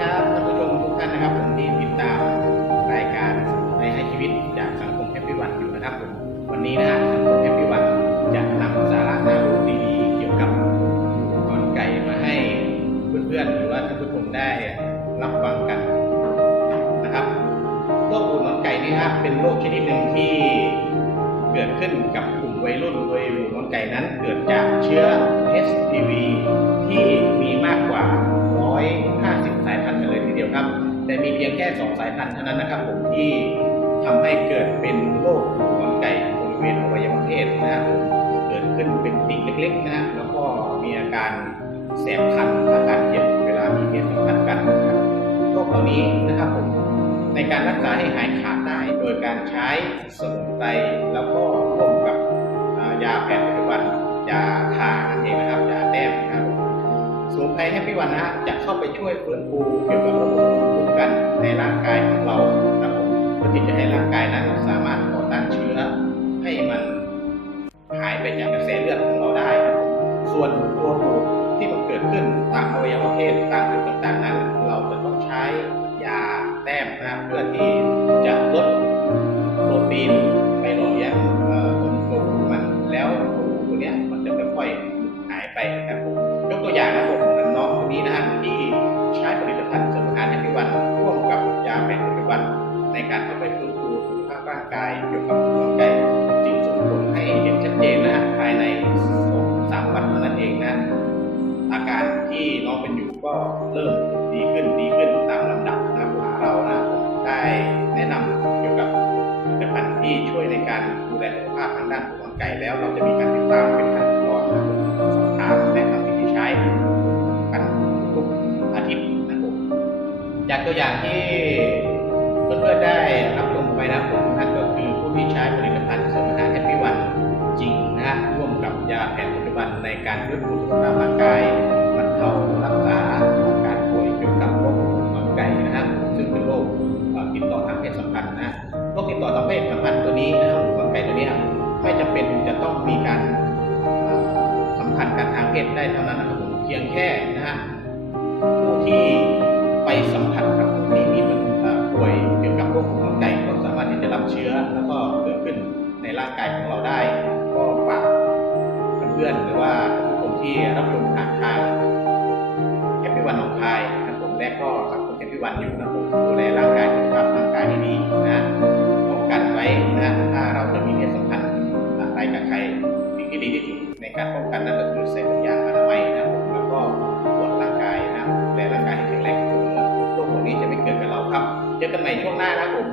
ครับท่านผู้ชมทุกท่านนะครับผมที่ติดตามรายการในให้ชีวิตจากสังคมแฮปปี้วันอยู่นะครับผมวันนี้นะฮะสังคมแฮปปี้วันจะนำสาระน่ารู้ดีๆเกี่ยวกับกลไก่มาให้เพื่อนๆหรือว่าท่านผู้ชมได้รับฟังกันนะครับโรคหูหนอนไก่นี่ฮะเป็นโรคชนิดหนึ่งที่เกิดขึ้นกับกลุ่มวัยรุ่นโดยหูหนอนไก่นั้นเกิดจากเชื้อ HPV ที่มีมากกว่า150 สายพันธุ์เลยทีเดียวครับแต่มีเพียงแค่2 สายพันธุ์เท่านั้นนะครับผมที่ทำให้เกิดเป็นโรคหูหนอนไก่บริเวณอวัยวะเพศนะครับเกิดขึ้นเป็นปีกเล็กๆนะฮะแล้วก็มีอาการแสบคันอาการเจ็บเวลามีเพศสัมพันธ์กันนะครับโรคเหล่านี้นะครับผมในการรักษาให้หายขาดได้โดยการใช้สมุนไพรแล้วก็ร่วมกับยาแผนปัจจุบันยาทานั่นเองนะครับยาแต้มนะครับสมุนไพรแฮปปี้วันนะฮะจะเข้าไปช่วยฟื้นฟูเกี่ยวกับระบบภูมิคุ้มกันในร่างกายของเราครับผมเพื่อที่จะให้ร่างกายนั้นสามารถต่อต้านเชื้อให้มันหายไปจากกระแสเลือดของเราได้ครับส่วนตัวภูมิที่มันเกิดขึ้นตามอวัยวะเพศตามจุดต่างๆนั้นเราจะต้องใช้ยาแต้มนะเพื่อที่จะลดโปรตีนไปหล่อเลี้ยงตรงตัวภูมิมันแล้วตัวเนี้ยมันจะค่อยๆหายไปนะครับผมยกตัวอย่างนะผมน้องคนนี้นะฮะที่ใช้ผลิตภัณฑ์เสริมอาหารแฮปปี้วันร่วมกับยาแผนปัจจุบันในการเข้าไปฟื้นฟูสุขภาพร่างกายเกี่ยวกับหัวใจจึงส่งผลให้เห็นชัดเจนนะฮะภายใน 2-3 วันเท่านั้นเองนะอาการที่น้องเป็นอยู่ก็เริ่มดีขึ้นตามลำดับนะครับเรานะได้แนะนำเกี่ยวกับผลิตภัณฑ์ที่ช่วยในการดูแลสุขภาพทางด้านหัวใจแล้วเราจะมีการติดตามเป็นขั้นตอนนะสอบถามแนะนำวิธีใช้กันทุกอาทิตย์นะครับจากตัวอย่างที่เพื่อนๆได้รับชมไปนะผมนั่นก็คือผู้ที่ใช้ผลิตภัณฑ์เสริมอาหารแฮปปี้วันจริงนะฮะร่วมกับยาแผนปัจจุบันในการฟื้นฟูสุขภาพร่างกายบรรเทารักษาอาการป่วยเกี่ยวกับโรคหูหนอนไก่นะฮะซึ่งเป็นโรคติดต่อทางเพศสัมพันธ์นะโรคติดต่อทางเพศสัมพันธ์ตัวนี้นะครับหูหนอนไก่ตัวนี้ไม่จำเป็นจะต้องมีการสัมพันธ์กันทางเพศได้เท่านั้นนะครับผมเพียงแค่นะฮะผู้ที่ไปสัมผัสกับผู้ที่มีป่วยเกี่ยวกับโรคหูหนอนไก่ก็สามารถที่จะรับเชื้อแล้วก็เกิดขึ้นในร่างกายของเราได้ก็ฝากเพื่อนๆหรือว่าผู้ชมที่รับชมผ่านทางแฮปปี้วันของคายนะครับผมและก็สังคมแฮปปี้วันอยู่นะผมดูแลร่างกายสุขภาพร่างกายให้ดีนะป้องกันไว้นะถ้าเราจะมีเพศสัมพันธ์อะไรกับใครสิ่งที่ดีที่สุดในการป้องกันนั่นก็คือใส่ถุงยางอนามัยนะผมแล้วก็ตรวจร่างกายนะดูแลร่างกายให้แข็งแรงโรคพวกนี้จะไม่เกิดกับเราครับเจอกันใหม่ช่วงหน้านะผม